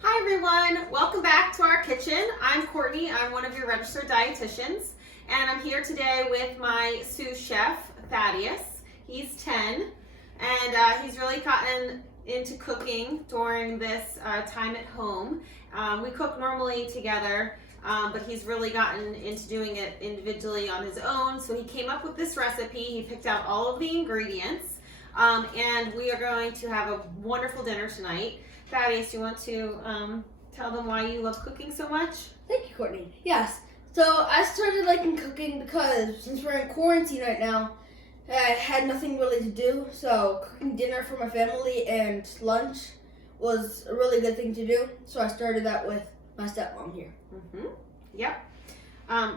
Hi everyone, welcome back to our kitchen. I'm Courtney, I'm one of your registered dietitians, and I'm here today with my sous chef, Thaddeus. He's 10, and he's really gotten into cooking during this time at home. We cook normally together, but he's really gotten into doing it individually on his own, so he came up with this recipe. He picked out all of the ingredients, and we are going to have a wonderful dinner tonight. Thaddeus, you want to tell them why you love cooking so much? Thank you, Courtney. Yes. So I started liking cooking because since we're in quarantine right now, I had nothing really to do. So cooking dinner for my family and lunch was a really good thing to do. So I started that with my stepmom here. Mm-hmm. Yep.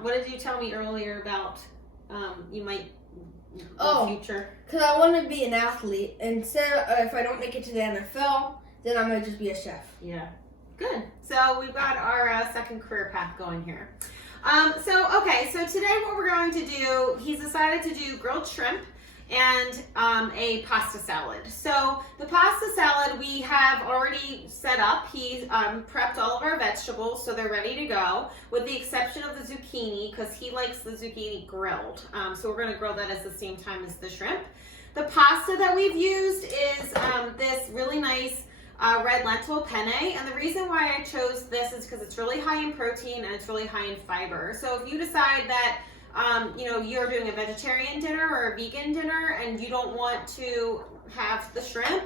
What did you tell me earlier about you might in the future? Because I want to be an athlete. Instead, if I don't make it to the NFL, then I'm going to just be a chef. Yeah. Good. So we've got our second career path going here. So today what we're going to do, he's decided to do grilled shrimp and a pasta salad. So the pasta salad we have already set up. He's prepped all of our vegetables so they're ready to go, with the exception of the zucchini because he likes the zucchini grilled. So we're going to grill that at the same time as the shrimp. The pasta that we've used is this really nice red lentil penne, and the reason why I chose this is because it's really high in protein and it's really high in fiber. So if you decide that you're doing a vegetarian dinner or a vegan dinner and you don't want to have the shrimp,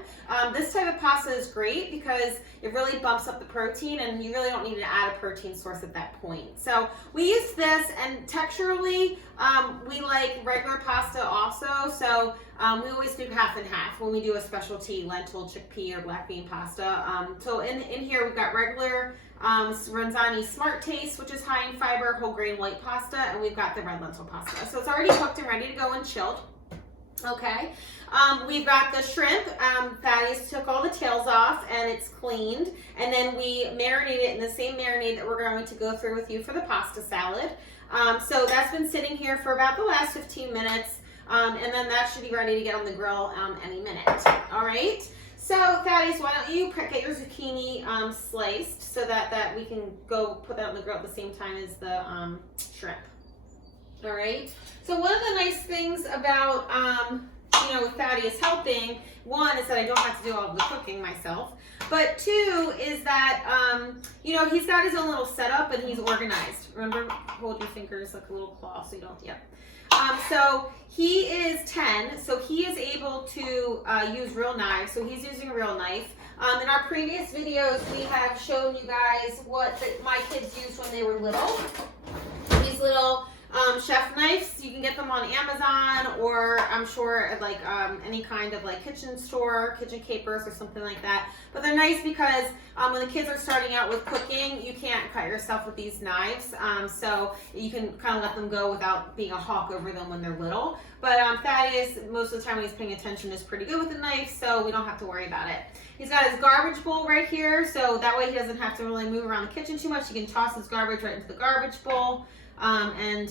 this type of pasta is great because it really bumps up the protein and you really don't need to add a protein source at that point. So we use this, and texturally we like regular pasta also, so we always do half and half when we do a specialty lentil, chickpea, or black bean pasta. So in here we've got regular ronzoni smart taste, which is high in fiber, whole grain white pasta, and we've got the red lentil pasta. So it's already cooked and ready to go and chilled. Okay, we've got the shrimp. Thaddeus took all the tails off and it's cleaned, and then we marinate it in the same marinade that we're going to go through with you for the pasta salad. So that's been sitting here for about the last 15 minutes, and then that should be ready to get on the grill any minute. All right. So Thaddeus, why don't you get your zucchini sliced so that we can go put that on the grill at the same time as the shrimp. All right. So one of the nice things about with Thaddeus helping, one is that I don't have to do all of the cooking myself, but two is that he's got his own little setup and he's organized. Remember, hold your fingers like a little claw so you don't. Yep. So he is 10, so he is able to use real knives, so he's using a real knife. In our previous videos, we have shown you guys what my kids used when they were little. These little chef knives, you can get them on Amazon, or I'm sure at like any kind of like kitchen store, Kitchen Capers or something like that. But they're nice because when the kids are starting out with cooking, you can't cut yourself with these knives, so you can kind of let them go without being a hawk over them when they're little. But Thaddeus, most of the time when he's paying attention, is pretty good with the knife, so we don't have to worry about it. He's got his garbage bowl right here, so that way he doesn't have to really move around the kitchen too much. He can toss his garbage right into the garbage bowl. And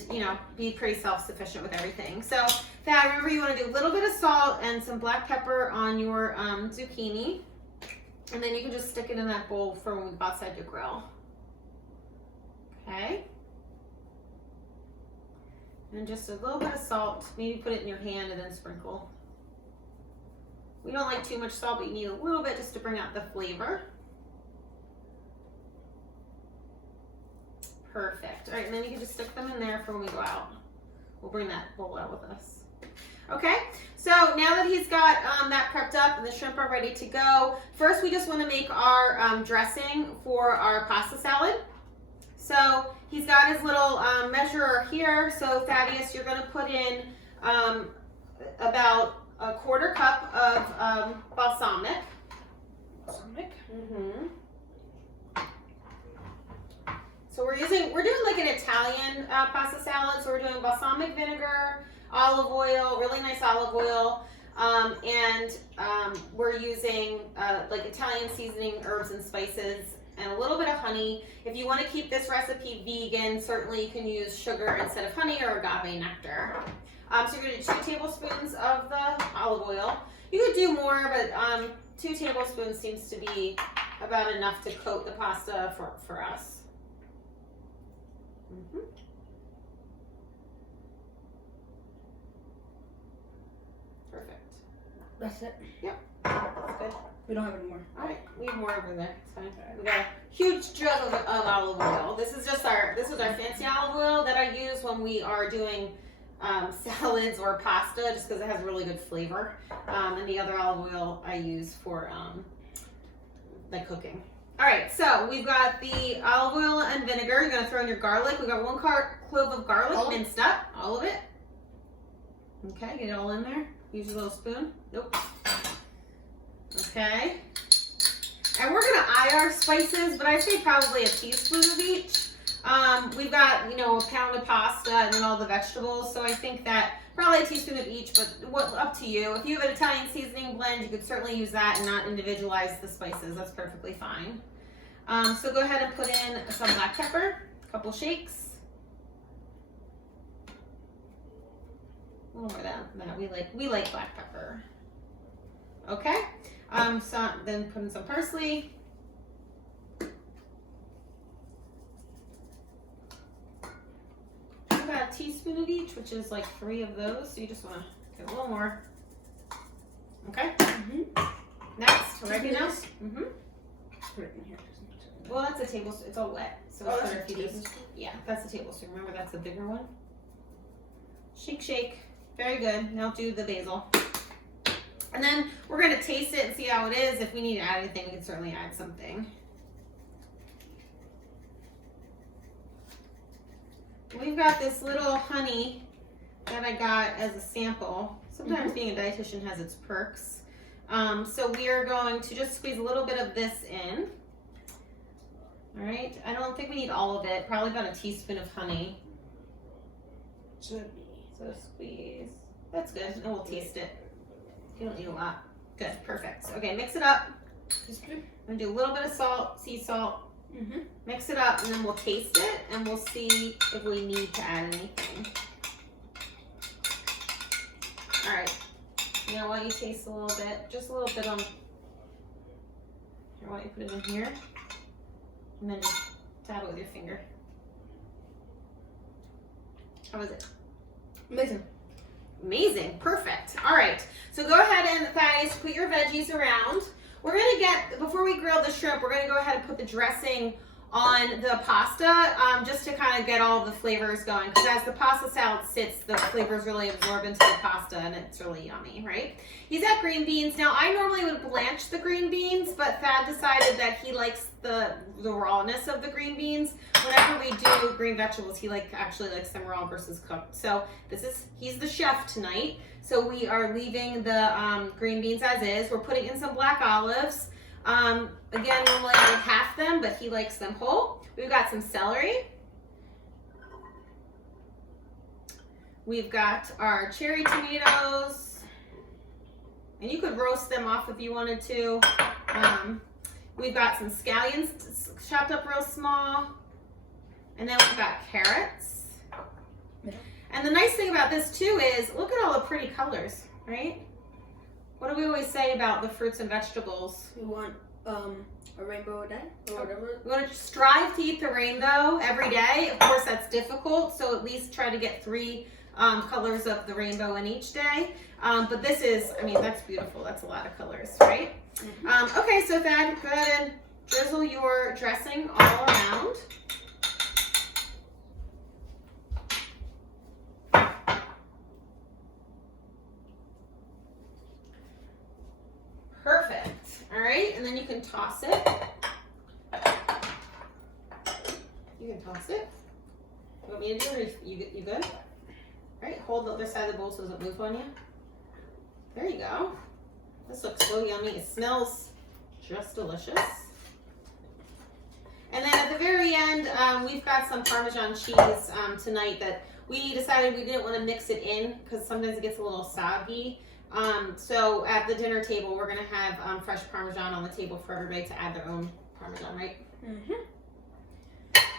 be pretty self-sufficient with everything. So Thad, remember you want to do a little bit of salt and some black pepper on your zucchini, and then you can just stick it in that bowl for when we go outside your grill. Okay, and just a little bit of salt, maybe put it in your hand and then sprinkle. We don't like too much salt, but you need a little bit just to bring out the flavor. Perfect. All right, and then you can just stick them in there for when we go out. We'll bring that bowl out with us. Okay, so now that he's got that prepped up and the shrimp are ready to go, first we just want to make our dressing for our pasta salad. So he's got his little measurer here. So Thaddeus, you're going to put in about a 1/4 cup of balsamic. Balsamic? Mm-hmm. So we're doing like an Italian pasta salad. So we're doing balsamic vinegar, olive oil, really nice olive oil, and we're using like Italian seasoning, herbs and spices, and a little bit of honey. If you want to keep this recipe vegan, certainly you can use sugar instead of honey or agave nectar. So you're going to do 2 tablespoons of the olive oil. You could do more, but 2 tablespoons seems to be about enough to coat the pasta for us. Perfect. That's it. Yep. That's good. We don't have any more. All right, we have more over there. It's fine. We got a huge jug of olive oil. This is our fancy olive oil that I use when we are doing salads or pasta, just because it has really good flavor. And the other olive oil I use for like cooking. All right, so we've got the olive oil and vinegar. You're gonna throw in your garlic. We've got 1 clove of garlic minced up, all of it. Okay, get it all in there. Use your little spoon. Nope. Okay. And we're gonna eye our spices, but I say probably a teaspoon of each. We've got, you know, a pound of pasta and then all the vegetables. So I think that probably a teaspoon of each, but up to you. If you have an Italian seasoning blend, you could certainly use that and not individualize the spices. That's perfectly fine. So go ahead and put in some black pepper, a couple shakes. A little more than that. We like black pepper. Okay. So then put in some parsley. About a teaspoon of each, which is like 3 of those. So you just want to get a little more. Okay. Next, oregano. Put it in here. Well, that's a tablespoon. It's all wet, so it's better if you just. tablespoon? Yeah, that's a tablespoon. Remember, that's a bigger one. Shake, shake. Very good. Now do the basil. And then we're going to taste it and see how it is. If we need to add anything, we can certainly add something. We've got this little honey that I got as a sample. Sometimes being a dietitian has its perks. So we are going to just squeeze a little bit of this in. All right. I don't think we need all of it. Probably about a teaspoon of honey. So squeeze. That's good. And we'll taste it. You don't need a lot. Good. Perfect. Okay, mix it up. I'm going to do a little bit of salt, sea salt. Mix it up, and then we'll taste it, and we'll see if we need to add anything. All right. You know what? You taste a little bit. Just a little bit on. Here, why don't you put it in here? And then just dab it with your finger. How was it? Amazing. Amazing. Perfect. All right. So go ahead and, Thaddeus, put your veggies around. We're going to get, before we grill the shrimp, we're going to go ahead and put the dressing on the pasta just to kind of get all the flavors going. Because as the pasta salad sits, the flavors really absorb into the pasta and it's really yummy, right? He's got green beans. Now, I normally would blanch the green beans, but Thad decided that he likes the rawness of the green beans. Whenever we do green vegetables, he actually likes them raw versus cooked. So he's the chef tonight. So we are leaving the green beans as is. We're putting in some black olives. Again, normally I would half them, but he likes them whole. We've got some celery. We've got our cherry tomatoes. And you could roast them off if you wanted to. We've got some scallions chopped up real small. And then we've got carrots. And the nice thing about this too is, look at all the pretty colors, right? What do we always say about the fruits and vegetables? We want a rainbow a day or whatever. We want to strive to eat the rainbow every day. Of course, that's difficult, so at least try to get 3 colors of the rainbow in each day. But this is, I mean, that's beautiful. That's a lot of colors, right? Okay, so Thad, go ahead and drizzle your dressing all around. Perfect. All right, and then you can toss it. You can toss it. You want me to do it? You good? All right, hold the other side of the bowl so it doesn't move on you. There you go. This looks so yummy. It smells just delicious. And then at the very end, we've got some Parmesan cheese tonight that we decided we didn't want to mix it in because sometimes it gets a little soggy. So at the dinner table, we're going to have fresh Parmesan on the table for everybody to add their own Parmesan, right?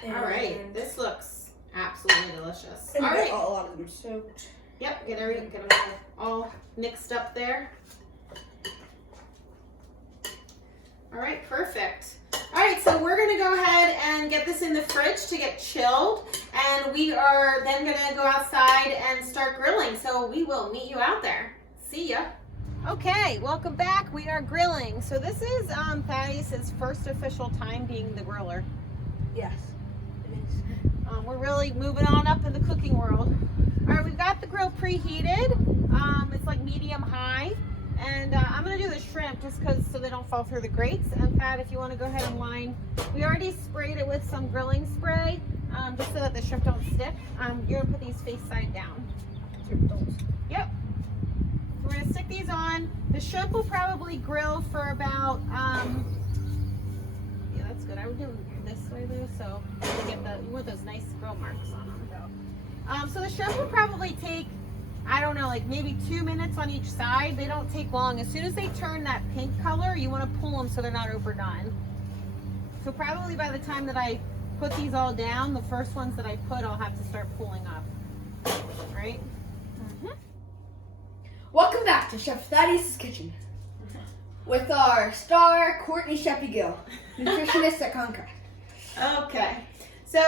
All right, this looks absolutely delicious. And all right, a lot of them soaked. Yep, get them all mixed up there. All right, perfect. All right, so we're gonna go ahead and get this in the fridge to get chilled, and we are then gonna go outside and start grilling. So we will meet you out there. See ya. Okay, welcome back. We are grilling. So this is Thaddeus' first official time being the griller. Yes, it is. We're really moving on up in the cooking world. All right, we've got the grill preheated. It's like medium high. And I'm gonna do the shrimp just so they don't fall through the grates. And Thad, if you wanna go ahead and line, we already sprayed it with some grilling spray, just so that the shrimp don't stick. You're gonna put these face side down. Yep. So we're gonna stick these on. The shrimp will probably grill for about, yeah, that's good. I would do it this way though, so you get you want those nice grill marks on them. So the shrimp will probably take, I don't know, like maybe 2 minutes on each side. They don't take long. As soon as they turn that pink color, you want to pull them so they're not overdone. So probably by the time that I put these all down, the first ones that I put, I'll have to start pulling up. Right? Mm-hmm. Welcome back to Chef Thaddeus' kitchen with our star, Courtney Sheppy Gill, nutritionist at Concraft. Okay. So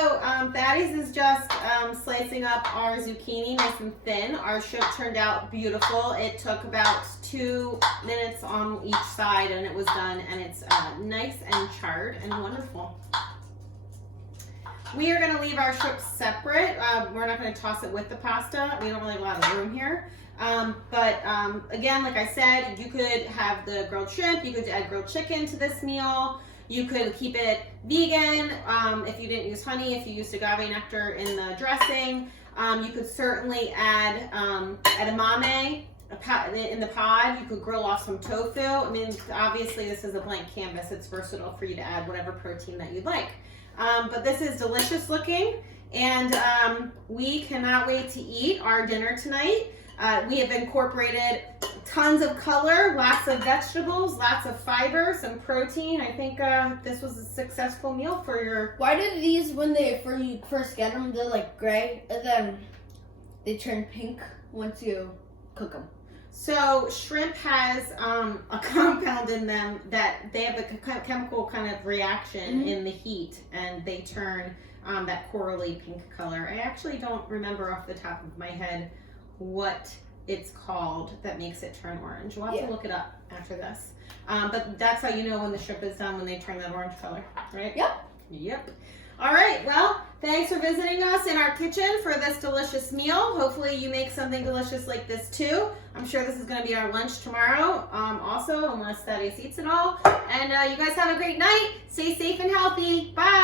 Thaddeus is just slicing up our zucchini nice and thin. Our shrimp turned out beautiful. It took about 2 minutes on each side and it was done, and it's nice and charred and wonderful. We are going to leave our shrimp separate. We're not going to toss it with the pasta. We don't really have a lot of room here. Again, like I said, you could have the grilled shrimp. You could add grilled chicken to this meal. You could keep it vegan if you didn't use honey, if you used agave nectar in the dressing. You could certainly add edamame in the pod. You could grill off some tofu. I mean, obviously this is a blank canvas. It's versatile for you to add whatever protein that you'd like. But this is delicious looking, and we cannot wait to eat our dinner tonight. We have incorporated tons of color, lots of vegetables, lots of fiber, some protein. I think this was a successful meal for your... Why do these, when you first get them, they're like gray, and then they turn pink once you cook them? So shrimp has a compound in them that they have a chemical kind of reaction in the heat, and they turn that corally pink color. I actually don't remember off the top of my head what it's called that makes it turn orange. We'll have to look it up after this. But that's how you know when the shrimp is done, when they turn that orange color, right? Yep. All right, well, thanks for visiting us in our kitchen for this delicious meal. Hopefully you make something delicious like this too. I'm sure this is gonna be our lunch tomorrow also, unless Thaddeus eats it all. And you guys have a great night. Stay safe and healthy. Bye.